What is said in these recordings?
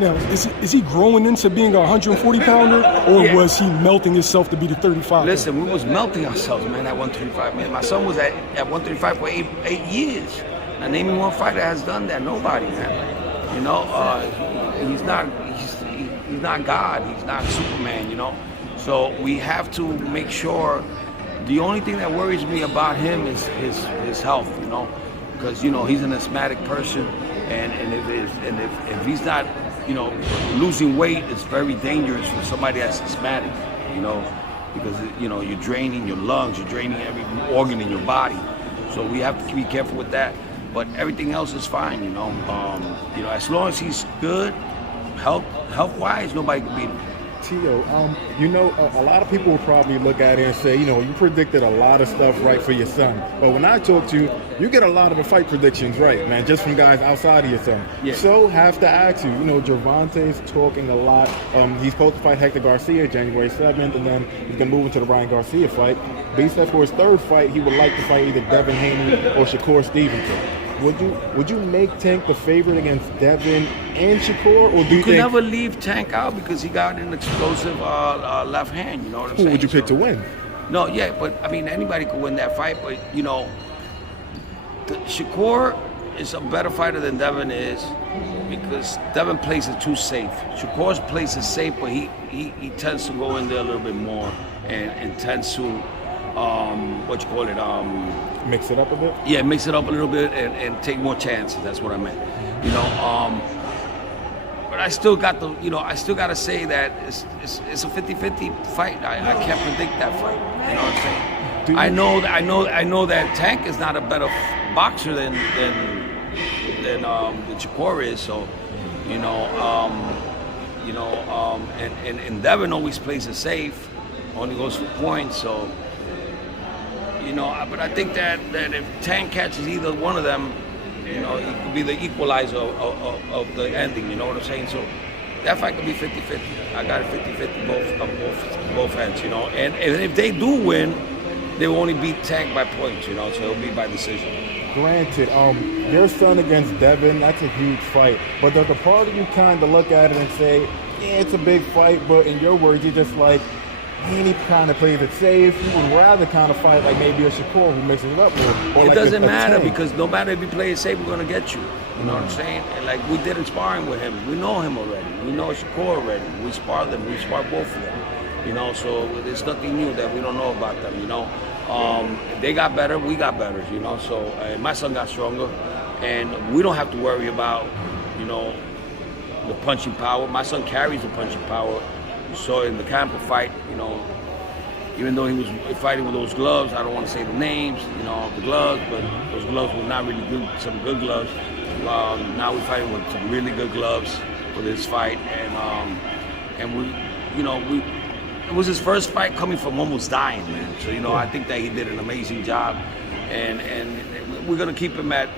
Now, is he growing into being a 140-pounder, or was he melting himself to be the 35? Listen, we was melting ourselves, man, at 135. Man, my son was at 135 for eight years. Now, name me one fighter that has done that. Nobody, man. You know, he's not God. He's not Superman. You know, so we have to make sure. The only thing that worries me about him is his health. You know, because you know he's an asthmatic person, and if he's not, you know, losing weight is very dangerous for somebody that's asthmatic, you know, because, you know, you're draining your lungs, you're draining every organ in your body. So we have to be careful with that. But everything else is fine, you know. You know, as long as he's good, health-wise, nobody can beat him. Tio, you know, a lot of people will probably look at it and say, you know, you predicted a lot of stuff right for your son. But when I talk to you, you get a lot of the fight predictions right, man, just from guys outside of your son. Yeah. So have to ask you, you know, Gervonta's talking a lot. He's supposed to fight Hector Garcia January 7th, and then he's going to move into the Ryan Garcia fight. But he said for his third fight, he would like to fight either Devin Haney or Shakur Stevenson. Would you make Tank the favorite against Devin and Shakur, or do you could think never leave Tank out because he got an explosive left hand? You know what I'm saying? who would you pick to win? No, yeah, but I mean anybody could win that fight. But you know, Shakur is a better fighter than Devin is because Devin plays it too safe. Shakur's plays it safe, but he tends to go in there a little bit more and tends to Mix it up a bit? Yeah, mix it up a little bit and take more chances. That's what I meant. You know, but I still got to say that it's a 50-50 fight. I can't predict that fight. You know what I'm saying? I know that Tank is not a better boxer than Shakur is. So, and Devin always plays it safe, only goes for points. So, you know, but I think that if Tank catches either one of them, you know, it could be the equalizer of the ending. You know what I'm saying? So that fight could be 50-50. I got it 50-50 both ends. You know, and if they do win, they will only beat Tank by points. You know, so it'll be by decision. Granted, your son against Devin, that's a huge fight. But does the part of you kind of look at it and say, yeah, it's a big fight, but in your words, you're just like, Haney kind of plays it safe. You would rather kind of fight like maybe a Shakur who mixes it up more. It doesn't matter because no matter if you play it safe, we're going to get you. You know what I'm saying? And like we did in sparring with him. We know him already. We know Shakur already. We spar them. We spar both of them. You know, so there's nothing new that we don't know about them, you know. They got better, we got better, you know. So my son got stronger, and we don't have to worry about, you know, the punching power. My son carries the punching power. So in the Campo fight, you know, even though he was fighting with those gloves, I don't want to say the names, you know, of the gloves, but those gloves were not really good, some good gloves. Now we're fighting with some really good gloves for this fight, and we, you know, it was his first fight coming from almost dying, man. So, you know, I think that he did an amazing job, and we're gonna keep him at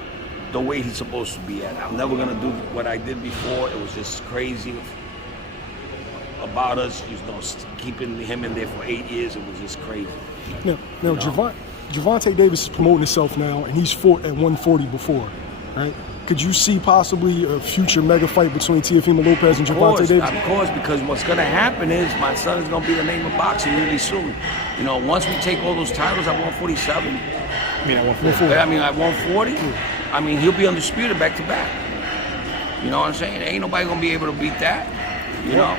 the way he's supposed to be at. I'm never gonna do what I did before. It was just crazy about us, you know, keeping him in there for 8 years. It was just crazy. Now Gervonta Davis is promoting himself now, and he's fought at 140 before, right? Could you see possibly a future mega fight between Teofimo Lopez and Gervonta Davis? Of course, because what's going to happen is my son is going to be the name of boxing really soon. You know, once we take all those titles at 147. I mean, at 140. I mean, at 140, I mean, he'll be undisputed back to back. You know what I'm saying? Ain't nobody going to be able to beat that. You know,